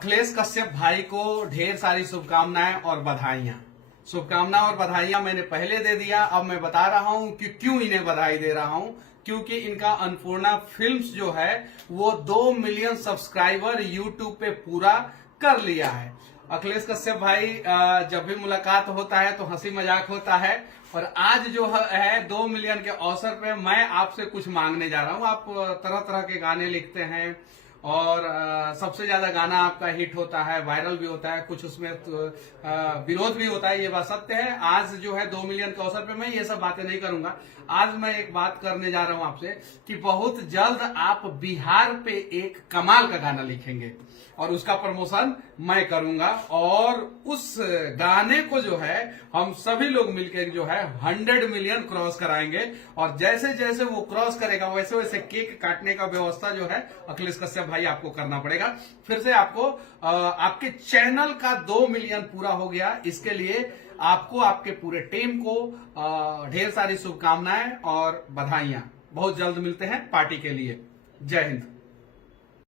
अखिलेश कश्यप भाई को ढेर सारी शुभकामनाएं और बधाइयां। शुभकामनाएं और बधाइयां मैंने पहले दे दिया, अब मैं बता रहा हूं कि क्यों इन्हें बधाई दे रहा हूं। क्योंकि इनका अन्नपूर्णा फिल्म्स जो है वो 2 मिलियन सब्सक्राइबर यूट्यूब पे पूरा कर लिया है। अखिलेश कश्यप भाई जब भी मुलाकात होता है तो हंसी मजाक होता है, और आज जो है 2 मिलियन के अवसर पे मैं आपसे कुछ मांगने जा रहा हूं। आप तरह तरह के गाने लिखते हैं और सबसे ज्यादा गाना आपका हिट होता है, वायरल भी होता है, कुछ उसमें विरोध भी होता है, ये बात सत्य है। आज जो है 2 मिलियन के अवसर पे मैं ये सब बातें नहीं करूंगा। आज मैं एक बात करने जा रहा हूं आपसे कि बहुत जल्द आप बिहार पे एक कमाल का गाना लिखेंगे और उसका प्रमोशन मैं करूंगा, और उस गाने को जो है हम सभी लोग मिलकर जो है 100 मिलियन क्रॉस कराएंगे। और जैसे जैसे वो क्रॉस करेगा वैसे वैसे केक काटने का व्यवस्था जो है अखिलेश कश्यप भाई आपको करना पड़ेगा। फिर से आपको आपके चैनल का 2 मिलियन पूरा हो गया, इसके लिए आपको आपके पूरे टीम को ढेर सारी शुभकामनाएं और बधाइयां। बहुत जल्द मिलते हैं पार्टी के लिए। जय हिंद।